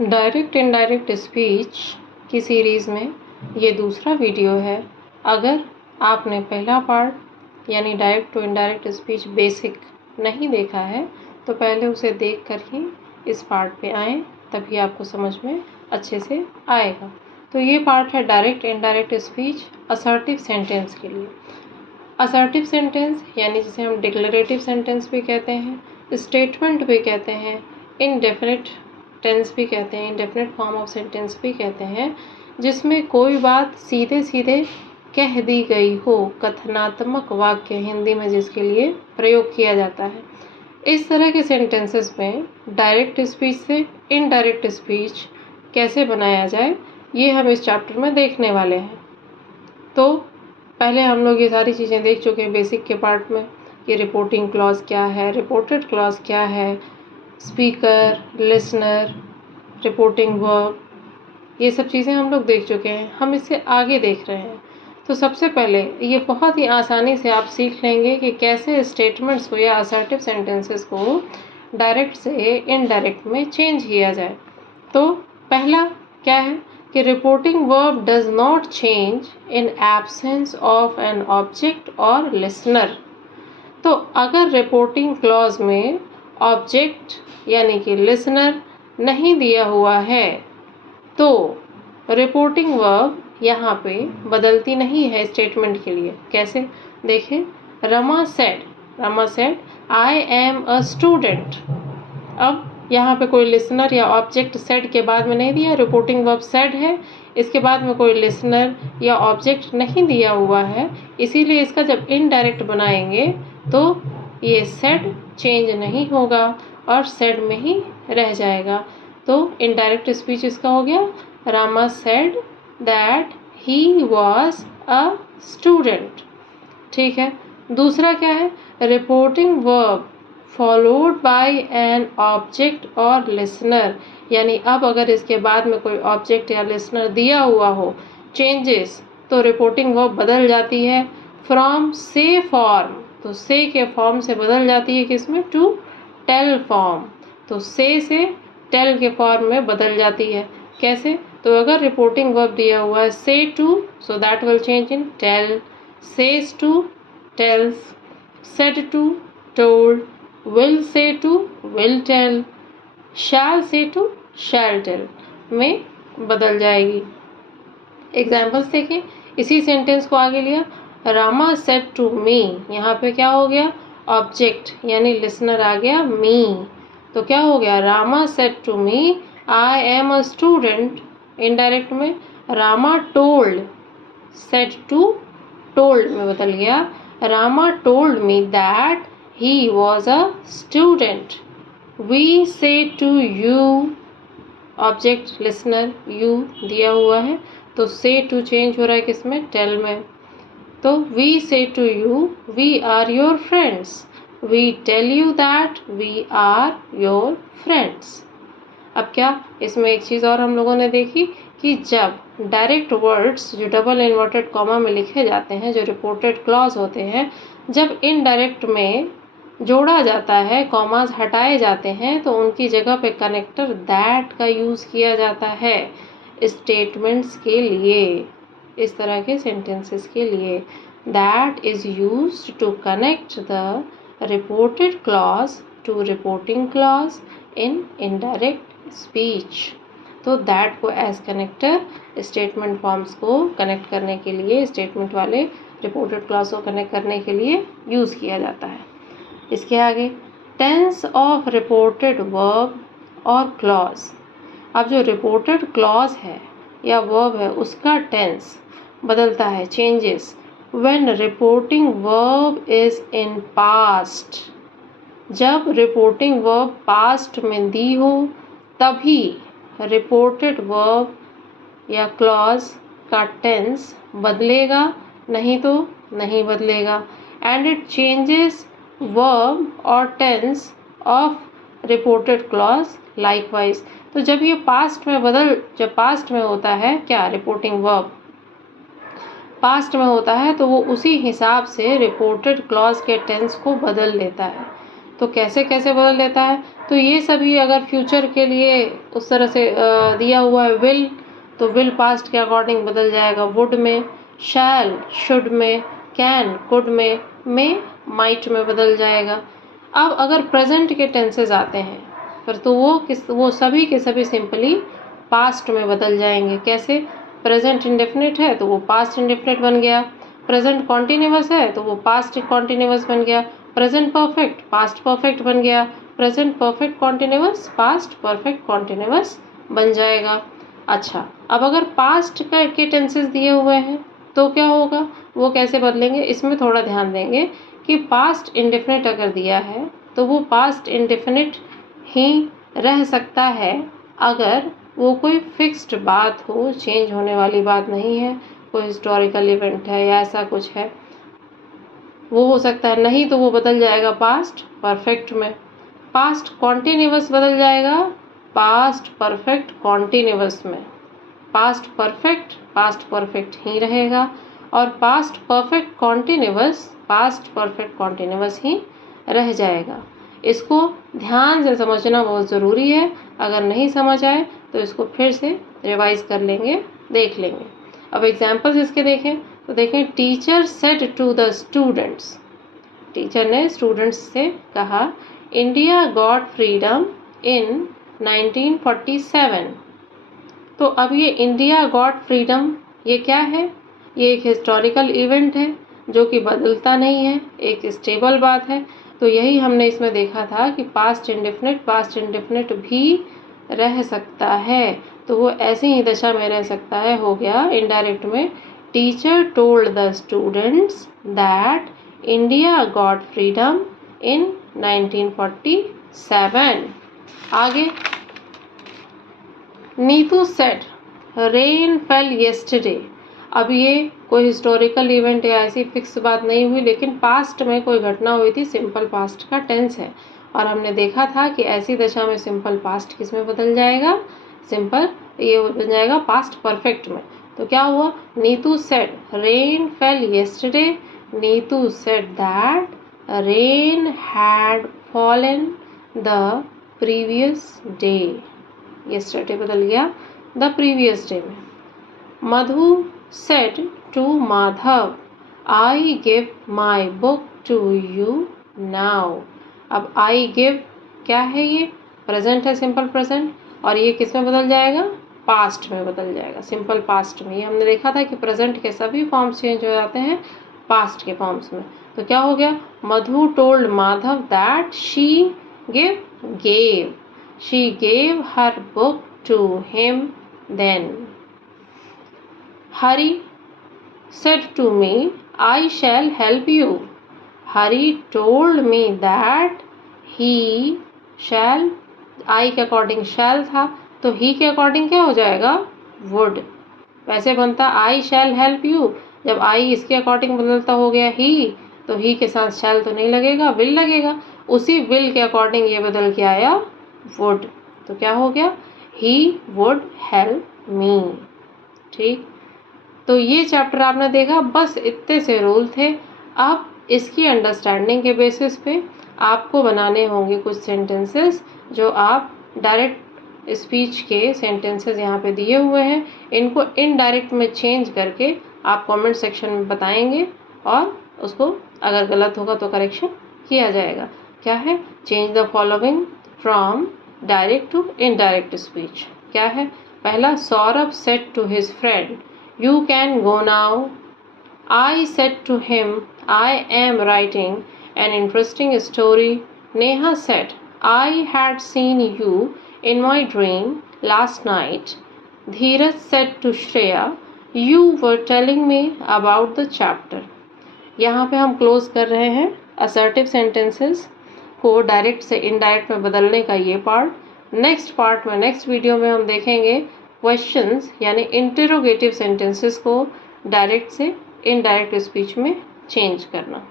Direct indirect speech की series में ये दूसरा वीडियो है। अगर आपने पहला पार्ट यानी direct to indirect speech basic नहीं देखा है तो पहले उसे देख कर ही इस पार्ट पे आएँ, तभी आपको समझ में अच्छे से आएगा। तो ये पार्ट है direct indirect speech assertive sentence के लिए। असर्टिव सेंटेंस यानी जिसे हम डिक्लेरेटिव सेंटेंस भी कहते हैं, स्टेटमेंट भी कहते हैं, इनडेफिनिट टेंस भी कहते हैं, इंडेफिनिट फॉर्म ऑफ सेंटेंस भी कहते हैं, जिसमें कोई बात सीधे सीधे कह दी गई हो, कथनात्मक वाक्य हिंदी में जिसके लिए प्रयोग किया जाता है। इस तरह के सेंटेंसेस में डायरेक्ट स्पीच से इनडायरेक्ट स्पीच कैसे बनाया जाए, ये हम इस चैप्टर में देखने वाले हैं। तो पहले हम लोग ये सारी चीज़ें देख चुके हैं बेसिक के पार्ट में कि रिपोर्टिंग क्लॉज क्या है, रिपोर्टेड क्लॉज क्या है, स्पीकर, लिसनर, रिपोर्टिंग वर्ब, ये सब चीज़ें हम लोग देख चुके हैं। हम इससे आगे देख रहे हैं। तो सबसे पहले ये बहुत ही आसानी से आप सीख लेंगे कि कैसे स्टेटमेंट्स को या असर्टिव सेंटेंसेस को डायरेक्ट से इनडायरेक्ट में चेंज किया जाए। तो पहला क्या है कि reporting verb does not change in absence of an object और लिसनर। तो अगर रिपोर्टिंग क्लॉज में ऑब्जेक्ट यानी कि लिसनर नहीं दिया हुआ है तो रिपोर्टिंग वर्ब यहाँ पे बदलती नहीं है स्टेटमेंट के लिए। कैसे देखें, Rama said I am a student. अब यहाँ पे कोई लिसनर या ऑब्जेक्ट सेड के बाद में नहीं दिया, रिपोर्टिंग वर्ब सेड है, इसके बाद में कोई लिसनर या ऑब्जेक्ट नहीं दिया हुआ है, इसीलिए इसका जब इनडायरेक्ट बनाएंगे तो ये सेड चेंज नहीं होगा और सेड में ही रह जाएगा। तो इनडायरेक्ट स्पीच इसका हो गया, Rama said that he was a student. ठीक है। दूसरा क्या है, reporting verb followed by an object और लिसनर, यानी अब अगर इसके बाद में कोई ऑब्जेक्ट या लिसनर दिया हुआ हो, चेंजेस, तो रिपोर्टिंग वर्ब बदल जाती है फ्रॉम से फॉर्म, तो से के फॉर्म से बदल जाती है किसमें, टू टेल फॉर्म। तो से टेल के फॉर्म में बदल जाती है। कैसे, तो अगर रिपोर्टिंग वर्ब दिया हुआ है say to, so that will change in tell, says to tells, said to told, will say to will tell, shall say to shall tell में बदल जाएगी। एग्जाम्पल्स देखें, इसी सेंटेंस को आगे लिया, रामा सेड टू मी, यहाँ पे क्या हो गया, ऑब्जेक्ट यानी लिसनर आ गया मी, तो क्या हो गया, Rama said to me I am a student. Indirect में Rama told, said to told में बदल गया, Rama told me that he was a student. We say to you, object listener you दिया हुआ है, तो say to चेंज हो रहा है किसमें, टेल में। तो we say to you we are your friends, we tell you that we are your friends। अब क्या, इसमें एक चीज़ और हम लोगों ने देखी कि जब डायरेक्ट वर्ड्स जो डबल इन्वर्टेड कॉमा में लिखे जाते हैं, जो रिपोर्टेड क्लॉज होते हैं, जब इनडायरेक्ट में जोड़ा जाता है, कॉमास हटाए जाते हैं, तो उनकी जगह पे कनेक्टर दैट का यूज़ किया जाता है स्टेटमेंट्स के लिए। इस तरह के सेंटेंसेस के लिए that is used to connect the reported clause to reporting clause in indirect speech. तो दैट को एज कनेक्टर स्टेटमेंट फॉर्म्स को कनेक्ट करने के लिए, स्टेटमेंट वाले रिपोर्टेड क्लॉज को कनेक्ट करने के लिए यूज़ किया जाता है। इसके आगे टेंस ऑफ रिपोर्टेड वर्ब और क्लॉज। अब जो रिपोर्टेड क्लॉज है या वर्ब है उसका टेंस बदलता है, changes when reporting verb is in past. जब रिपोर्टिंग वर्ब पास्ट में दी हो तभी रिपोर्टेड वर्ब या क्लॉज का टेंस बदलेगा, नहीं तो नहीं बदलेगा। एंड इट चेंजेस वर्ब और tense of reported clause likewise. तो जब ये जब पास्ट में होता है, क्या रिपोर्टिंग वर्ब पास्ट में होता है, तो वो उसी हिसाब से रिपोर्टेड क्लॉज के टेंस को बदल लेता है। तो कैसे कैसे बदल देता है। तो ये सभी अगर फ्यूचर के लिए उस तरह से दिया हुआ है विल, तो विल पास्ट के अकॉर्डिंग बदल जाएगा वुड में, शैल शुड में, कैन कुड में, मे माइट में बदल जाएगा। अब अगर प्रेजेंट के टेंसेज आते हैं पर तो वो सभी के सभी सिंपली पास्ट में बदल जाएंगे। कैसे? प्रेजेंट इंडेफिनिट है तो वो पास्ट इंडेफिनिट बन गया, प्रेजेंट कॉन्टिन्यूअस है तो वो पास्ट कॉन्टिन्यूअस बन गया, प्रेजेंट परफेक्ट पास्ट परफेक्ट बन गया, present perfect continuous past perfect continuous बन जाएगा। अच्छा, अब अगर पास्ट के टेंसेस दिए हुए हैं तो क्या होगा, वो कैसे बदलेंगे, इसमें थोड़ा ध्यान देंगे कि पास्ट इंडेफिनिट अगर दिया है तो वो पास्ट इंडेफिनिट ही रह सकता है अगर वो कोई फिक्स्ड बात हो, चेंज होने वाली बात नहीं है, कोई हिस्टोरिकल इवेंट है या ऐसा कुछ है, वो हो सकता है। नहीं तो वो बदल जाएगा पास्ट परफेक्ट में। पास्ट कॉन्टिन्यूअस बदल जाएगा पास्ट परफेक्ट कॉन्टिन्यूअस में। पास्ट परफेक्ट ही रहेगा और पास्ट परफेक्ट कॉन्टिन्यूअस ही रह जाएगा। इसको ध्यान से समझना बहुत ज़रूरी है। अगर नहीं समझ आए तो इसको फिर से रिवाइज कर लेंगे, देख लेंगे। अब एग्जाम्पल्स इसके देखें तो देखें, teacher said to the students, teacher ने स्टूडेंट्स से कहा, इंडिया गॉट फ्रीडम इन 1947। तो अब ये इंडिया गॉट फ्रीडम ये क्या है, ये एक हिस्टोरिकल इवेंट है जो कि बदलता नहीं है, एक स्टेबल बात है। तो यही हमने इसमें देखा था कि पास्ट इंडेफिनिट भी रह सकता है, तो वो ऐसी ही दशा में रह सकता है। हो गया इनडायरेक्ट में, teacher told the students that India got freedom इन 1947। आगे, Neetu said rain fail yesterday. अब ये कोई हिस्टोरिकल इवेंट या ऐसी फिक्स बात नहीं हुई, लेकिन पास्ट में कोई घटना हुई थी, सिंपल पास्ट का टेंस है। और हमने देखा था कि ऐसी दशा में सिंपल पास्ट किस में बदल जाएगा, सिंपल ये बन जाएगा पास्ट परफेक्ट में। तो क्या हुआ, Neetu said rain fail yesterday, Neetu said that rain had fallen the previous day. Yesterday बदल गया द प्रीवियस डे में। मधु said to Madhav, I give my book to you now। अब I give क्या है, ये प्रेजेंट है, सिंपल प्रेजेंट, और ये किस में बदल जाएगा, पास्ट में बदल जाएगा, सिंपल पास्ट में। ये हमने देखा था कि प्रेजेंट के सभी फॉर्म्स चेंज हो जाते हैं पास्ट के फॉर्म्स में। तो क्या हो गया, Madhu told Madhav that she gave her book to him then. Hari said to me, I shall help you। Hari told me that he shall, I के अकॉर्डिंग shall था, तो he के अकॉर्डिंग क्या हो जाएगा, would। वैसे बनता I shall help you, जब I इसके अकॉर्डिंग बदलता हो गया he, तो he के साथ shall तो नहीं लगेगा, will लगेगा। उसी will के अकॉर्डिंग ये बदल के आया would, तो क्या हो गया, he would help me। ठीक, तो ये चैप्टर आपने देखा, बस इतने से रूल थे। अब इसकी अंडरस्टैंडिंग के बेसिस पे आपको बनाने होंगे कुछ सेंटेंसेस, जो आप डायरेक्ट स्पीच के सेंटेंसेस यहाँ पे दिए हुए हैं, इनको इनडायरेक्ट में चेंज करके आप कमेंट सेक्शन में बताएंगे और उसको अगर गलत होगा तो करेक्शन किया जाएगा। क्या है, change the following from direct to indirect speech. क्या है, पहला, Saurabh said to his friend, You can go now। I said to him, I am writing an interesting story। Neha said, I had seen you in my dream last night। Dheeraj said to Shreya, you were telling me about the chapter। यहाँ पे हम close कर रहे हैं assertive sentences को direct से indirect में बदलने का ये पार्ट। नेक्स्ट पार्ट में, नेक्स्ट वीडियो में हम देखेंगे क्वेश्चंस यानी इंटरोगेटिव सेंटेंसेस को डायरेक्ट से इनडायरेक्ट स्पीच में चेंज करना।